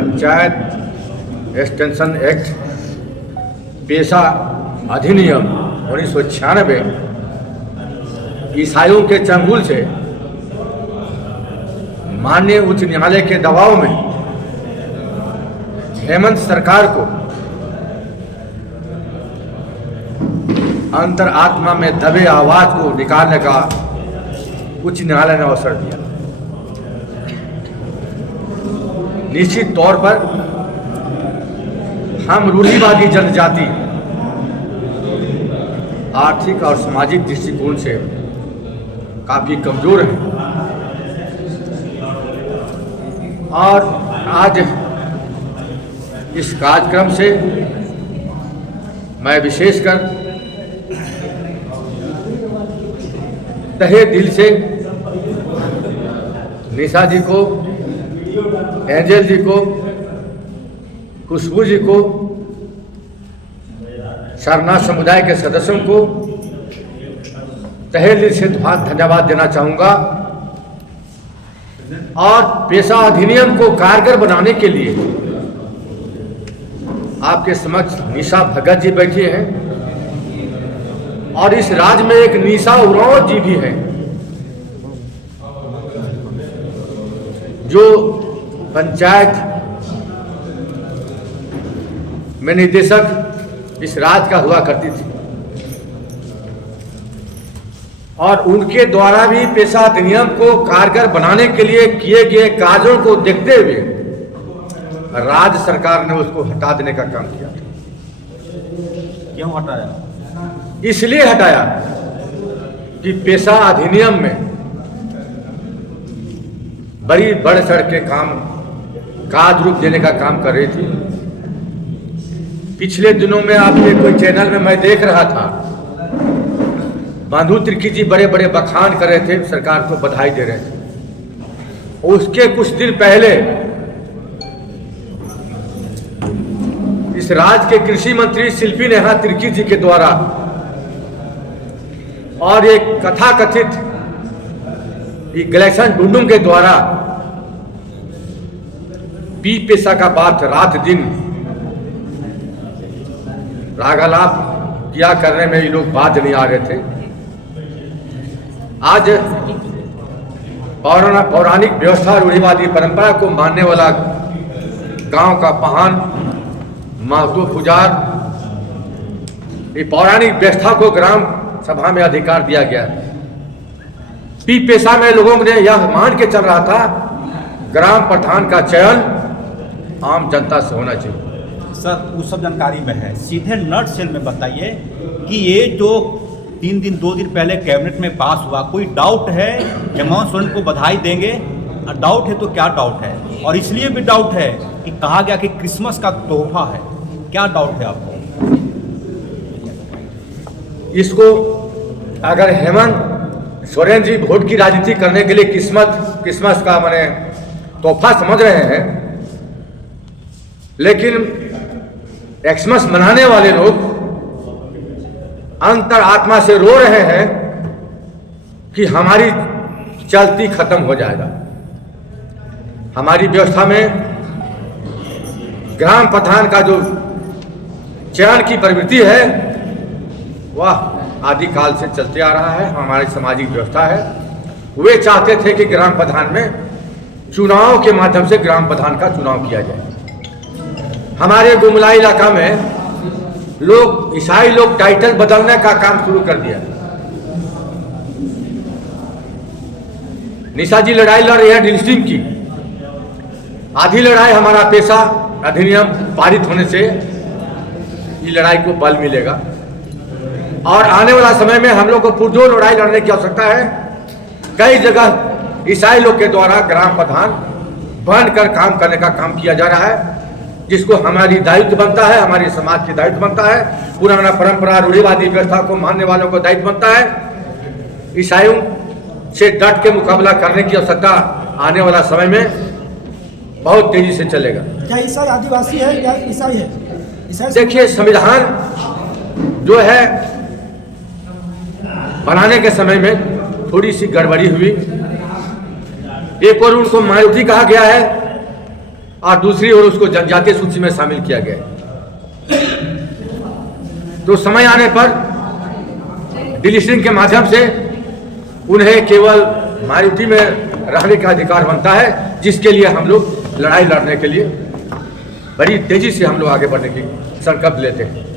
Panchayat extension act, पेशा अधिनियम 1996 ईसाइयों के चंगुल से माननीय उच्च न्यायालय के दबाव में हेमंत सरकार को अंतरात्मा में दबे आवाज को निकालने का उच्च न्यायालय ने अवसर दिया। निश्चित तौर पर हम रूढ़िवादी जनजाति आर्थिक और सामाजिक दृष्टिकोण से काफी कमजोर हैं और आज इस कार्यक्रम से मैं विशेषकर तहे दिल से निशा जी को, एंजल जी को, खुशबू जी को, शरणार्थ समुदाय के सदस्यों को तहे दिल से धन्यवाद देना चाहूँगा और पेशा अधिनियम को कारगर बनाने के लिए आपके समक्ष निशा भगत जी बैठी हैं और इस राज्य में एक निशा उरांव जी भी हैं जो पंचायत में निदेशक इस राज्य का हुआ करती थी और उनके द्वारा भी पेशा अधिनियम को कारगर बनाने के लिए किए गए कार्यों को देखते हुए राज्य सरकार ने उसको हटा देने का काम किया था। क्यों हटाया? इसलिए हटाया कि पेशा अधिनियम में बड़ी बढ़ चढ़ के काम कार्य रूप देने का काम कर रही थी। पिछले दिनों में आपके कोई चैनल में मैं देख रहा था, बंधु तिर्की जी बड़े बड़े बखान कर रहे थे, सरकार को बधाई दे रहे थे। उसके कुछ दिन पहले इस राज्य के कृषि मंत्री शिल्पी नेहा तिर्की जी के द्वारा और एक कथा कथित गलेक्शन डुंडुम के द्वारा पी पेशा का बात रात दिन रागालाप किया करने में ये लोग बाज नहीं आ रहे थे। आज पौराणिक व्यवस्था रूढ़िवादी परंपरा को मानने वाला गांव का पहान महतो पुजार, ये पौराणिक व्यवस्था को ग्राम सभा में अधिकार दिया गया। पी पेशा में लोगों ने यह मान के चल रहा था ग्राम प्रधान का चयन आम जनता से होना चाहिए। सर वो सब जानकारी में है, सीधे नट सेल में बताइए कि ये जो 2 दिन पहले कैबिनेट में पास हुआ, कोई डाउट है? हेमंत सोरेन को बधाई देंगे, डाउट है तो क्या डाउट है? और इसलिए भी डाउट है कि कहा गया कि क्रिसमस का तोहफा है, क्या डाउट है आपको? इसको अगर हेमंत सोरेन जी वोट की राजनीति करने के लिए क्रिसमस का माने तोहफा समझ रहे हैं, लेकिन एक्समस मनाने वाले लोग अंतरात्मा से रो रहे हैं कि हमारी चलती खत्म हो जाएगा। हमारी व्यवस्था में ग्राम प्रधान का जो चयन की प्रवृत्ति है वह आदिकाल से चलते आ रहा है, हमारी सामाजिक व्यवस्था है। वे चाहते थे कि ग्राम प्रधान में चुनाव के माध्यम से ग्राम प्रधान का चुनाव किया जाए। हमारे गुमला इलाका में लोग ईसाई लोग टाइटल बदलने का काम शुरू कर दिया। निशा जी लड़ाई लड़ रही है डिस्ट्रिक्ट की, आधी लड़ाई हमारा पेशा अधिनियम पारित होने से ये लड़ाई को बल मिलेगा और आने वाला समय में हम लोग को पुरजोर लड़ाई लड़ने की आवश्यकता है। कई जगह ईसाई लोग के द्वारा ग्राम प्रधान बनकर काम करने का काम किया जा रहा है, जिसको हमारी दायित्व बनता है, हमारे समाज की दायित्व बनता है, पुराना परंपरा रूढ़िवादी व्यवस्था को मानने वालों को दायित्व बनता है। ईसाइयों से डट के मुकाबला करने की आवश्यकता आने वाला समय में बहुत तेजी से चलेगा। क्या ईसाई आदिवासी है या ईसाई है? देखिए, संविधान जो है बनाने के समय में थोड़ी सी गड़बड़ी हुई। एक और उनको माइनॉरिटी कहा गया है, और दूसरी ओर उसको जनजातीय सूची में शामिल किया गया। तो समय आने पर डिलिस्टिंग के माध्यम से उन्हें केवल माइनॉरिटी में रहने का अधिकार बनता है, जिसके लिए हम लोग लड़ाई लड़ने के लिए बड़ी तेजी से हम लोग आगे बढ़ने की संकल्प लेते हैं।